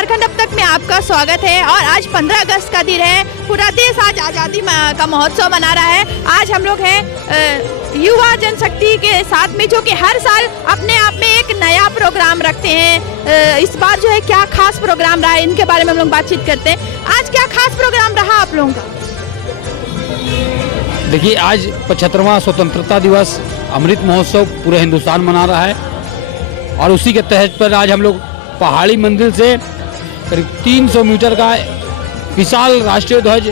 झारखंड अब तक में आपका स्वागत है। और आज 15 अगस्त का दिन है, पूरा देश आज आज़ादी का महोत्सव मना रहा है। आज हम लोग हैं युवा जनशक्ति के साथ में, जो कि हर साल अपने आप में एक नया प्रोग्राम रखते हैं। इस बार जो है क्या खास प्रोग्राम रहा है, इनके बारे में हम लोग बातचीत करते हैं। आज क्या खास प्रोग्राम रहा आप लोगों का? देखिए, आज 75वां स्वतंत्रता दिवस अमृत महोत्सव पूरे हिंदुस्तान मना रहा है और उसी के तहत पर आज हम लोग पहाड़ी मंदिर से करीब 300 मीटर का विशाल राष्ट्रीय ध्वज,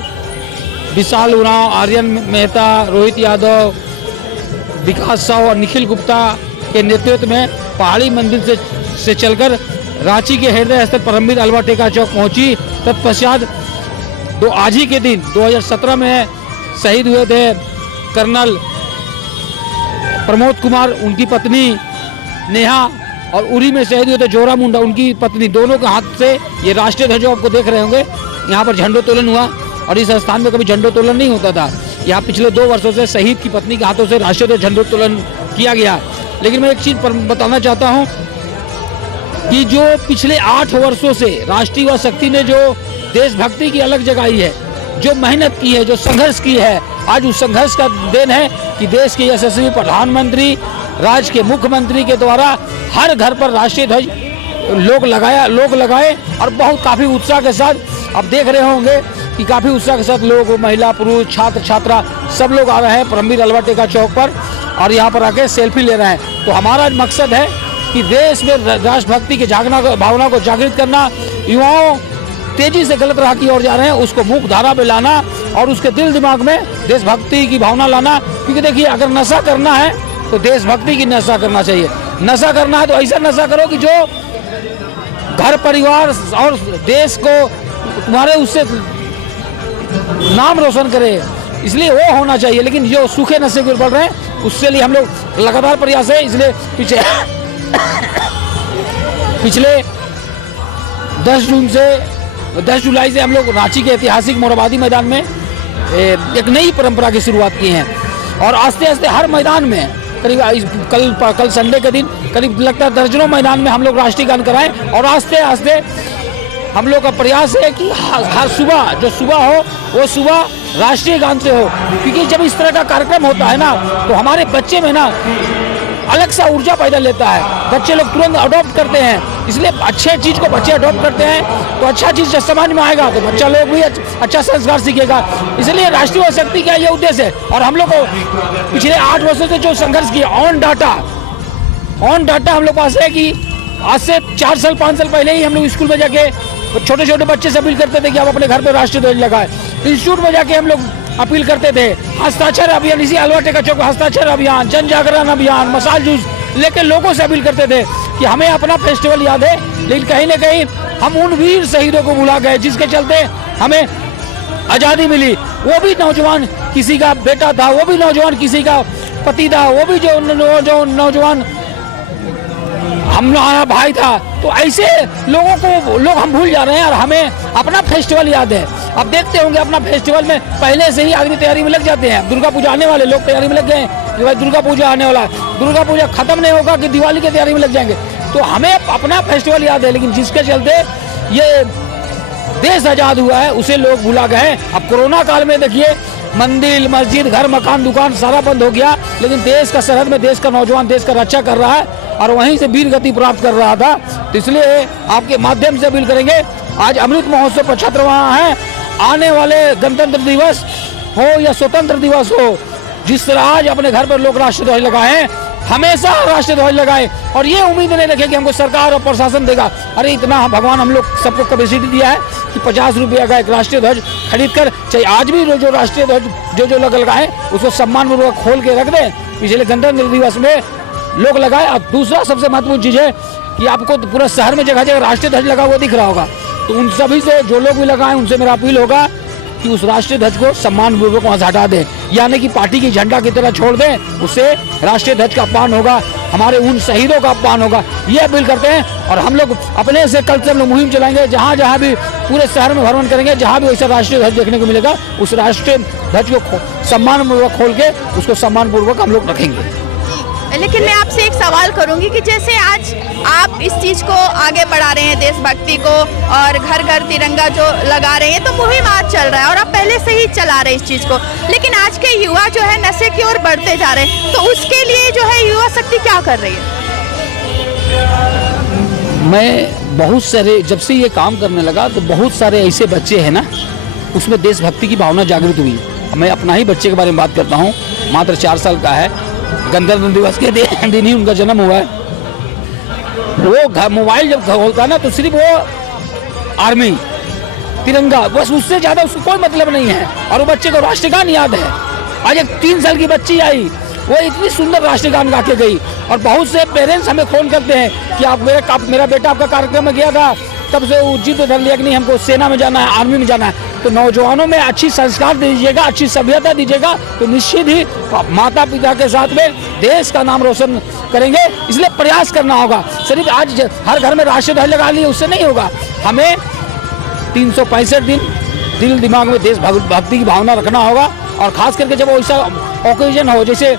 विशाल उरांव, आर्यन मेहता, रोहित यादव, विकास साहू और निखिल गुप्ता के नेतृत्व में पहाड़ी मंदिर से चलकर रांची के हृदय स्थल परमवीर अल्वा टेका चौक पहुंची। तत्पश्चात आज ही के दिन 2017 में शहीद हुए थे कर्नल प्रमोद कुमार, उनकी पत्नी नेहा, और उरी में शहीद हुए थे जोरा मुंडा, उनकी पत्नी। दोनों के हाथ से ये राष्ट्रीय ध्वज आपको देख रहे होंगे, यहाँ पर झंडोत्तोलन हुआ। और इस स्थान में कभी झंडोत्तोलन नहीं होता था। यहाँ पिछले 2 वर्षों से शहीद की पत्नी के हाथों से राष्ट्रीय ध्वज झंडोत्तोलन किया गया। लेकिन मैं एक चीज़ बताना चाहता हूँ कि जो पिछले 8 वर्षों से राष्ट्रीय युवा शक्ति ने जो देशभक्ति की अलग जगाई है, जो मेहनत की है, जो संघर्ष की है, आज उस संघर्ष का देन है कि देश के यशस्वी प्रधानमंत्री, राज्य के मुख्यमंत्री के द्वारा हर घर पर राष्ट्रीय ध्वज लोग लगाए और बहुत काफ़ी उत्साह के साथ अब देख रहे होंगे कि काफ़ी उत्साह के साथ लोग, महिला, पुरुष, छात्र, छात्रा सब लोग आ रहे हैं परमवीर अल्वा टेका चौक पर और यहाँ पर आके सेल्फी ले रहे हैं। तो हमारा मकसद है कि देश में राष्ट्रभक्ति की भावना को जागृत करना, युवाओं तेजी से गलत राह की ओर जा रहे हैं उसको मुख्य धारा में लाना और उसके दिल दिमाग में देशभक्ति की भावना लाना। क्योंकि देखिए, अगर नशा करना है तो देशभक्ति की नशा करना चाहिए। नशा करना है तो ऐसा नशा करो कि जो घर परिवार और देश को तुम्हारे उससे नाम रोशन करे, इसलिए वो होना चाहिए। लेकिन जो सूखे नशे के बढ़ रहे हैं उससे लिए हम लोग लगातार प्रयास है। इसलिए पिछले 10 जुलाई से हम लोग रांची के ऐतिहासिक मोरहाबादी मैदान में एक नई परंपरा की शुरुआत की है और आस्ते आस्ते हर मैदान में करीब कल संडे के दिन करीब लगता है दर्जनों मैदान में हम लोग राष्ट्रीय गान कराएं। और आस्ते आस्ते हम लोग का प्रयास है कि हर सुबह जो सुबह हो वो सुबह राष्ट्रीय गान से हो। क्योंकि जब इस तरह का कार्यक्रम होता है ना तो हमारे बच्चे में ना अलग सा ऊर्जा पैदा लेता है, बच्चे लोग तुरंत अडॉप्ट करते हैं। इसलिए अच्छे चीज़ को बच्चे अडॉप्ट करते हैं तो अच्छा चीज़ जब समाज में आएगा तो बच्चा लोग भी अच्छा संस्कार सीखेगा। इसलिए राष्ट्रीय शक्ति का ये उद्देश्य है। और हम लोग को पिछले 8 वर्षों से जो संघर्ष किया ऑन डाटा हम लोग पास है कि आज से 4 साल 5 साल पहले ही हम लोग स्कूल में जाके छोटे छोटे बच्चे से अपील करते थे कि आप अपने घर पर राष्ट्रीय ध्वज लगाएं। इंस्टीट्यूट में जाके हम लोग अपील करते थे, हस्ताक्षर अभियान, इसी अल्वा टेका चौक हस्ताक्षर अभियान, जन जागरण अभियान, मसाल जूस लेकर लोगों से अपील करते थे कि हमें अपना फेस्टिवल याद है। लेकिन कहीं ना कहीं हम उन वीर शहीदों को भुला गए जिसके चलते हमें आज़ादी मिली। वो भी नौजवान किसी का बेटा था, वो भी नौजवान किसी का पति था, वो भी जो नौजवान हमारा भाई था। तो ऐसे लोगों को हम भूल जा रहे हैं और हमें अपना फेस्टिवल याद है। अब देखते होंगे अपना फेस्टिवल में पहले से ही आदमी तैयारी में लग जाते हैं। दुर्गा पूजा आने वाले लोग तैयारी में लग गए हैं कि भाई दुर्गा पूजा आने वाला है, दुर्गा पूजा खत्म नहीं होगा कि दिवाली की तैयारी में लग जाएंगे। तो हमें अपना फेस्टिवल याद है, लेकिन जिसके चलते ये देश आज़ाद हुआ है उसे लोग भुला गए। अब कोरोना काल में देखिए मंदिर, मस्जिद, घर, मकान, दुकान सारा बंद हो गया, लेकिन देश का सरहद में देश का नौजवान देश का रक्षा कर रहा है और वहीं से वीर गति प्राप्त कर रहा था। तो इसलिए आपके माध्यम से अपील करेंगे, आज अमृत महोत्सव 75वां है। आने वाले गणतंत्र दिवस हो या स्वतंत्र दिवस हो, जिस तरह आज अपने घर पर लोग राष्ट्रीय ध्वज लगाए, हमेशा राष्ट्रीय ध्वज लगाए और ये उम्मीद नहीं रखें कि हमको सरकार और प्रशासन देगा। अरे इतना भगवान हम लोग सबको कैपेसिटी दिया है कि 50 रुपया का एक राष्ट्रीय ध्वज खरीद कर, चाहे आज भी जो राष्ट्रीय ध्वज जो लोग लगाए उसको सम्मानपूर्वक खोल के रख दें, पिछले गणतंत्र दिवस में लोग लगाए। अब दूसरा सबसे महत्वपूर्ण चीज़ है कि आपको पूरा शहर में जगह जगह राष्ट्रीय ध्वज लगा हुआ दिख रहा होगा, तो उन सभी से जो लोग भी लगाएं उनसे मेरा अपील होगा कि उस राष्ट्रीय ध्वज को सम्मानपूर्वक वहाँ से हटा दें, यानी कि पार्टी की झंडा की तरह छोड़ दें। उससे राष्ट्रीय ध्वज का अपमान होगा, हमारे उन शहीदों का अपमान होगा। ये अपील करते हैं और हम लोग अपने से कल से हम लोग मुहिम चलाएंगे, जहाँ जहाँ भी पूरे शहर में भ्रमण करेंगे, जहाँ भी वैसा राष्ट्रीय ध्वज देखने को मिलेगा उस राष्ट्रीय ध्वज को सम्मानपूर्वक खोल के उसको सम्मानपूर्वक हम लोग रखेंगे। लेकिन मैं आपसे एक सवाल करूंगी कि जैसे आज आप इस चीज़ को आगे बढ़ा रहे हैं, देशभक्ति को, और घर घर तिरंगा जो लगा रहे हैं, तो मुहिम आज चल रहा है और आप पहले से ही चला रहे हैं इस चीज़ को, लेकिन आज के युवा जो है नशे की ओर बढ़ते जा रहे हैं, तो उसके लिए जो है युवा शक्ति क्या कर रही है? मैं बहुत सारे, जब से ये काम करने लगा तो बहुत सारे ऐसे बच्चे हैं ना, उसमें देशभक्ति की भावना जागृत हुई। मैं अपना ही बच्चे के बारे में बात करता हूँ, मात्र 4 साल का है, गणतंत्र दिवस के दिन ही उनका जन्म हुआ है। वो मोबाइल जब खोलता है ना तो सिर्फ वो आर्मी, तिरंगा, बस उससे ज़्यादा उसको कोई मतलब नहीं है। और वो बच्चे को राष्ट्रगान याद है। आज एक 3 साल की बच्ची आई, वो इतनी सुंदर राष्ट्रगान गा के गई। और बहुत से पेरेंट्स हमें फ़ोन करते हैं कि मेरा बेटा आपका कार्यक्रम में गया था, तब से वो जिद धर लिया कि नहीं हमको सेना में जाना है, आर्मी में जाना है। तो नौजवानों में अच्छी संस्कार दीजिएगा, अच्छी सभ्यता दीजिएगा, तो निश्चित ही माता पिता के साथ में देश का नाम रोशन करेंगे। इसलिए प्रयास करना होगा। सिर्फ आज हर घर में राष्ट्रीय ध्वज लगा लिए उससे नहीं होगा। हमें 365 दिन दिल दिमाग में देशभक्ति की भावना रखना होगा। और खास करके जब ऐसा ओकेजन हो, जैसे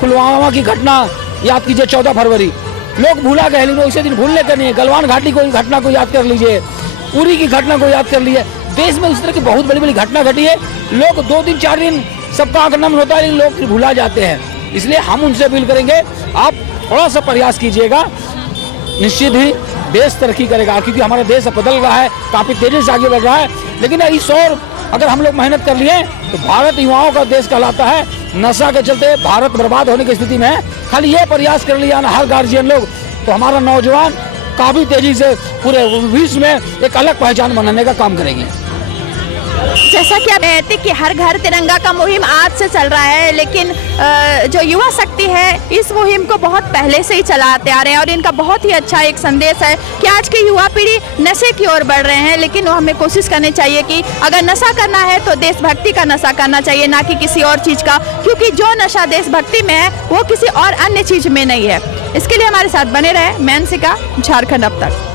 पुलवामा की घटना याद कीजिए, 14 फरवरी, लोग भूला गए, लेकिन वैसे दिन भूलने का नहीं है। गलवान घाटी की घटना को याद कर लीजिए, उरी की घटना को याद कर लीजिए। देश में इस तरह की बहुत बड़ी बड़ी घटना घटी है। लोग 2 दिन 4 दिन सबका आंख नम होता है, लेकिन लोग फिर भुला जाते हैं। इसलिए हम उनसे अपील करेंगे, आप थोड़ा सा प्रयास कीजिएगा, निश्चित ही देश तरक्की करेगा। क्योंकि हमारा देश बदल रहा है, काफ़ी तेज़ी से आगे बढ़ रहा है। लेकिन इस ओर अगर हम लोग मेहनत कर लिए तो भारत युवाओं का देश कहलाता है। नशा के चलते भारत बर्बाद होने की स्थिति में है। खाली ये प्रयास कर लिया ना हर गार्जियन लोग, तो हमारा नौजवान काफ़ी तेज़ी से पूरे विश्व में एक अलग पहचान बनाने का काम करेंगे। जैसा कि आप कहते हैं कि हर घर तिरंगा का मुहिम आज से चल रहा है, लेकिन जो युवा शक्ति है इस मुहिम को बहुत पहले से ही चलाते आ रहे हैं। और इनका बहुत ही अच्छा एक संदेश है कि आज की युवा पीढ़ी नशे की ओर बढ़ रहे हैं, लेकिन वो हमें कोशिश करनी चाहिए कि अगर नशा करना है तो देशभक्ति का नशा करना चाहिए, ना कि किसी और चीज़ का। क्योंकि जो नशा देशभक्ति में है वो किसी और अन्य चीज़ में नहीं है। इसके लिए हमारे साथ बने रहे। मैं अंशिका, झारखंड अब तक।